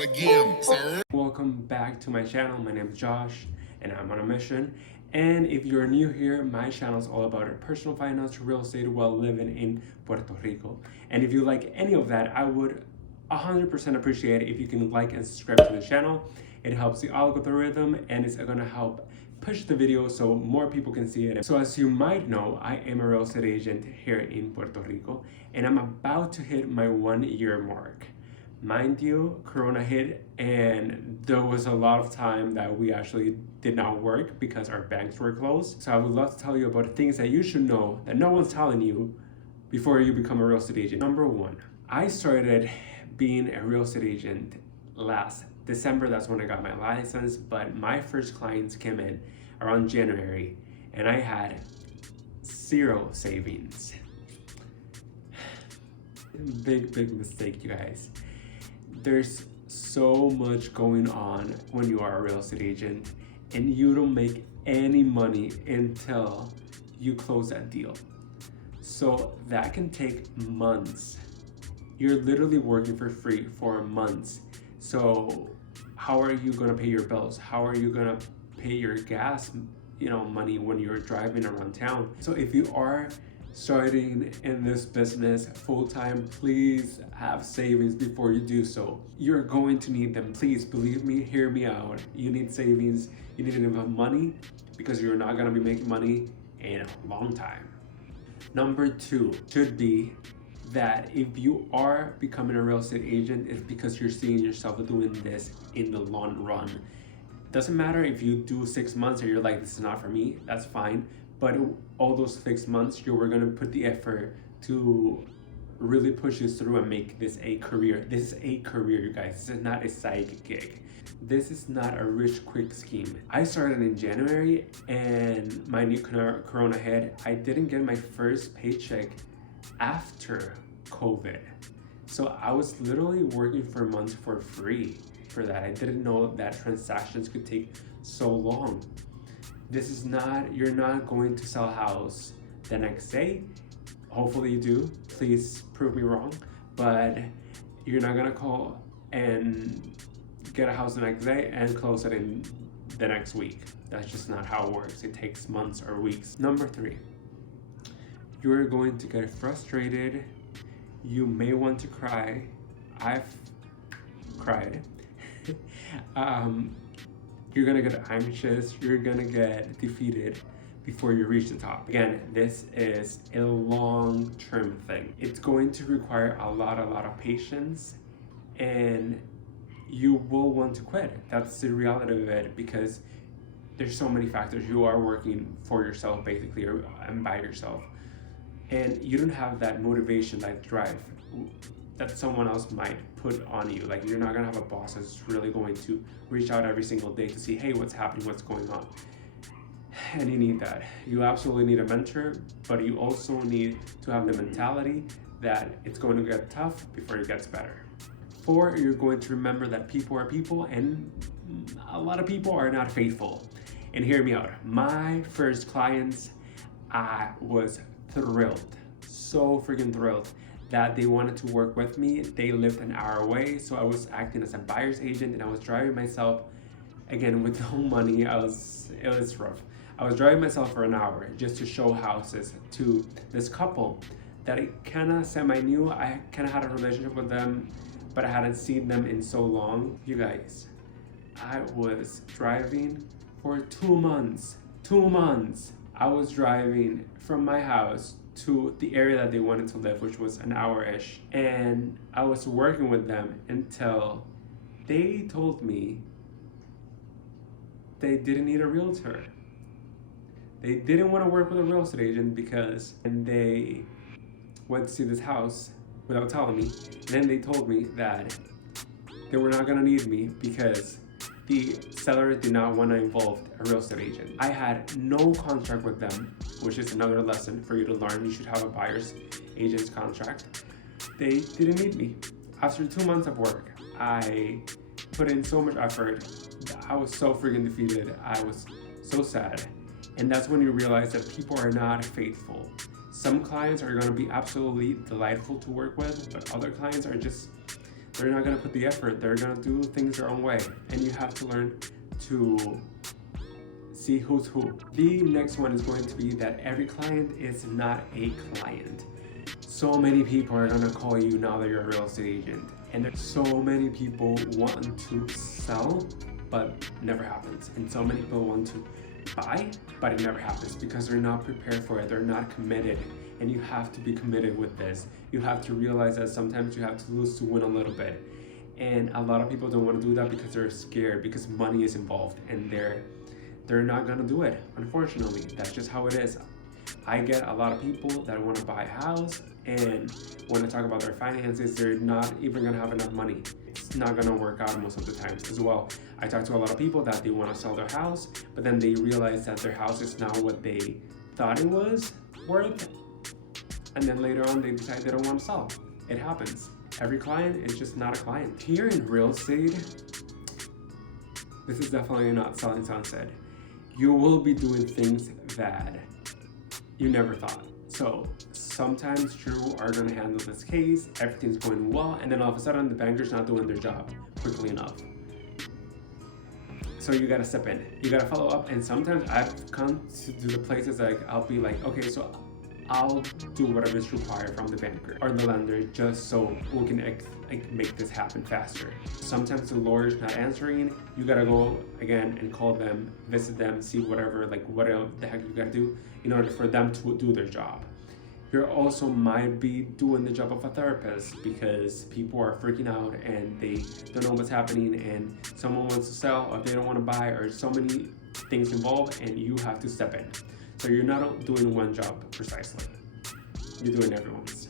start again. Welcome back to my channel. My name is Josh and I'm on a mission. And if you're new here, my channel is all about personal finance, real estate while living in Puerto Rico. And if you like any of that, I would 100% appreciate it if you can like and subscribe to the channel. It helps the algorithm and it's gonna help push the video so more people can see it. So as you might know, I am a real estate agent here in Puerto Rico and I'm about to hit my 1 year mark. Mind you, Corona hit and there was a lot of time that we actually did not work because our banks were closed. So I would love to tell you about things that you should know that no one's telling you before you become a real estate agent. Number one, I started being a real estate agent last December. That's when I got my license, but my first clients came in around January and I had 0 savings. Big mistake, you guys. There's so much going on when you are a real estate agent and you don't make any money until you close that deal. So that can take months. You're literally working for free for months. So how are you gonna pay your bills? How are you gonna pay your gas, money when you're driving around town? So if you are starting in this business full-time, please have savings before you do so. You're going to need them. Please believe me, hear me out. You need savings, you need enough money because you're not gonna be making money in a long time. Number 2 should be that if you are becoming a real estate agent, it's because you're seeing yourself doing this in the long run. Doesn't matter if you do 6 months or you're like, this is not for me, that's fine. But all those 6 months, you were gonna put the effort to really push this through and make this a career. This is a career, you guys. This is not a side gig. This is not a rich quick scheme. I started in January and my new Corona hit. I didn't get my first paycheck after COVID. So I was literally working for months for free for that. I didn't know that transactions could take so long. This is not, you're not going to sell a house the next day. Hopefully you do, please prove me wrong, but you're not gonna call and get a house the next day and close it in the next week. That's just not how it works. It takes months or weeks. Number 3, you're going to get frustrated. You may want to cry. I've cried. You're gonna get anxious, you're gonna get defeated before you reach the top. Again, this is a long-term thing. It's going to require a lot of patience and you will want to quit. That's the reality of it because there's so many factors. You are working for yourself basically and by yourself. And you don't have that motivation, that drive that someone else might put on you. Like you're not gonna have a boss that's really going to reach out every single day to see, hey, what's happening, what's going on. And you need that. You absolutely need a mentor, but you also need to have the mentality that it's going to get tough before it gets better. 4, you're going to remember that people are people and a lot of people are not faithful. And hear me out. My first clients, I was thrilled, so freaking thrilled that they wanted to work with me. They lived an hour away, so I was acting as a buyer's agent and I was driving myself, again with no money. It was rough. I was driving myself for an hour just to show houses to this couple that I kind of semi-knew. I kind of had a relationship with them, but I hadn't seen them in so long. You guys, I was driving for 2 months. 2 months. I was driving from my house to the area that they wanted to live, which was an hour-ish. And I was working with them until they told me they didn't need a realtor. They didn't want to work with a real estate agent because, and they went to see this house without telling me. And then they told me that they were not gonna need me because the seller did not want to involve a real estate agent. I had no contract with them, which is another lesson for you to learn. You should have a buyer's agent's contract. They didn't need me. After 2 months of work, I put in so much effort. I was so freaking defeated. I was so sad. And that's when you realize that people are not faithful. Some clients are going to be absolutely delightful to work with, but other clients are just They're not gonna put the effort. They're gonna do things their own way. And you have to learn to see who's who. The next one is going to be that every client is not a client. So many people are gonna call you now that you're a real estate agent. And there's so many people want to sell, but never happens. And so many people want to buy, but it never happens because they're not prepared for it. They're not committed. And you have to be committed with this. You have to realize that sometimes you have to lose to win a little bit. And a lot of people don't want to do that because they're scared, because money is involved, and they're not gonna do it. Unfortunately, that's just how it is. I get a lot of people that want to buy a house, and when I talk about their finances, they're not even gonna have enough money. It's not gonna work out most of the times as well. I talk to a lot of people that they want to sell their house, but then they realize that their house is not what they thought it was worth, and then later on they decide they don't want to sell. It happens. Every client is just not a client. Here in real estate, this is definitely not selling sunset. You will be doing things that you never thought. So sometimes you are going to handle this case, everything's going well, and then all of a sudden the banker's not doing their job quickly enough. So you got to step in. You got to follow up. And sometimes I've come to the places like I'll be like, okay, so I'll do whatever is required from the banker or the lender just so we can make this happen faster. Sometimes the lawyer's not answering. You gotta go again and call them, visit them, see whatever the heck you gotta do in order for them to do their job. You also might be doing the job of a therapist because people are freaking out and they don't know what's happening, and someone wants to sell or they don't want to buy, or so many things involved, and you have to step in. So you're not doing one job precisely. You're doing everyone's.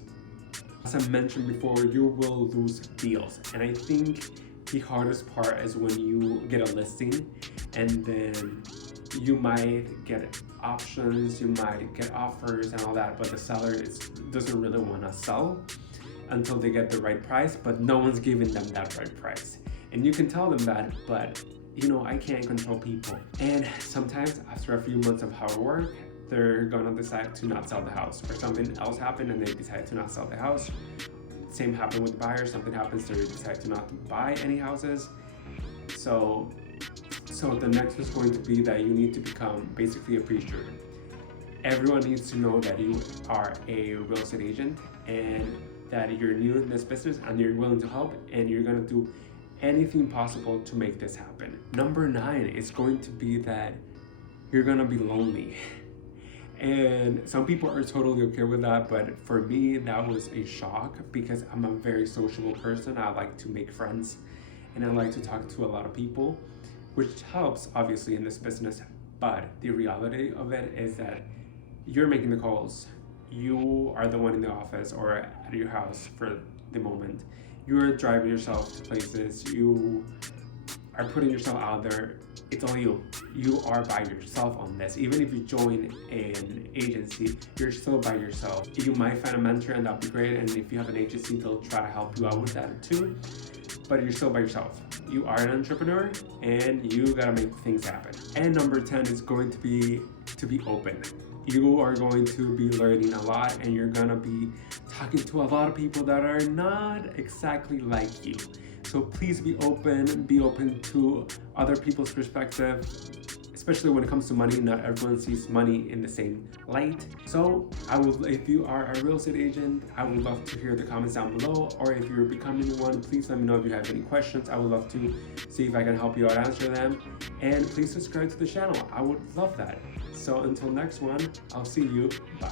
As I mentioned before, you will lose deals. And I think the hardest part is when you get a listing and then you might get options, you might get offers and all that, but the seller doesn't really want to sell until they get the right price, but no one's giving them that right price. And you can tell them that, but I can't control people. And sometimes after a few months of hard work, they're gonna decide to not sell the house, or something else happened and they decide to not sell the house. Same happened with buyers. Something happens, they decide to not buy any houses. So the next is going to be that you need to become basically a preacher. Everyone needs to know that you are a real estate agent and that you're new in this business and you're willing to help, and you're gonna do anything possible to make this happen. Number 9 is going to be that you're gonna be lonely. And some people are totally okay with that, but for me, that was a shock because I'm a very sociable person. I like to make friends and I like to talk to a lot of people, which helps obviously in this business. But the reality of it is that you're making the calls. You are the one in the office or at your house for the moment. You're driving yourself to places. You are putting yourself out there. It's all you. You are by yourself on this. Even if you join an agency, you're still by yourself. You might find a mentor and that'll be great. And if you have an agency, they'll try to help you out with that too. But you're still by yourself. You are an entrepreneur and you gotta make things happen. And number 10 is going to be open. You are going to be learning a lot and you're gonna be talking to a lot of people that are not exactly like you. So please be open to other people's perspective, especially when it comes to money. Not everyone sees money in the same light. So if you are a real estate agent, I would love to hear the comments down below, or if you're becoming one, please let me know if you have any questions. I would love to see if I can help you out answer them. And please subscribe to the channel. I would love that. So until next one, I'll see you. Bye.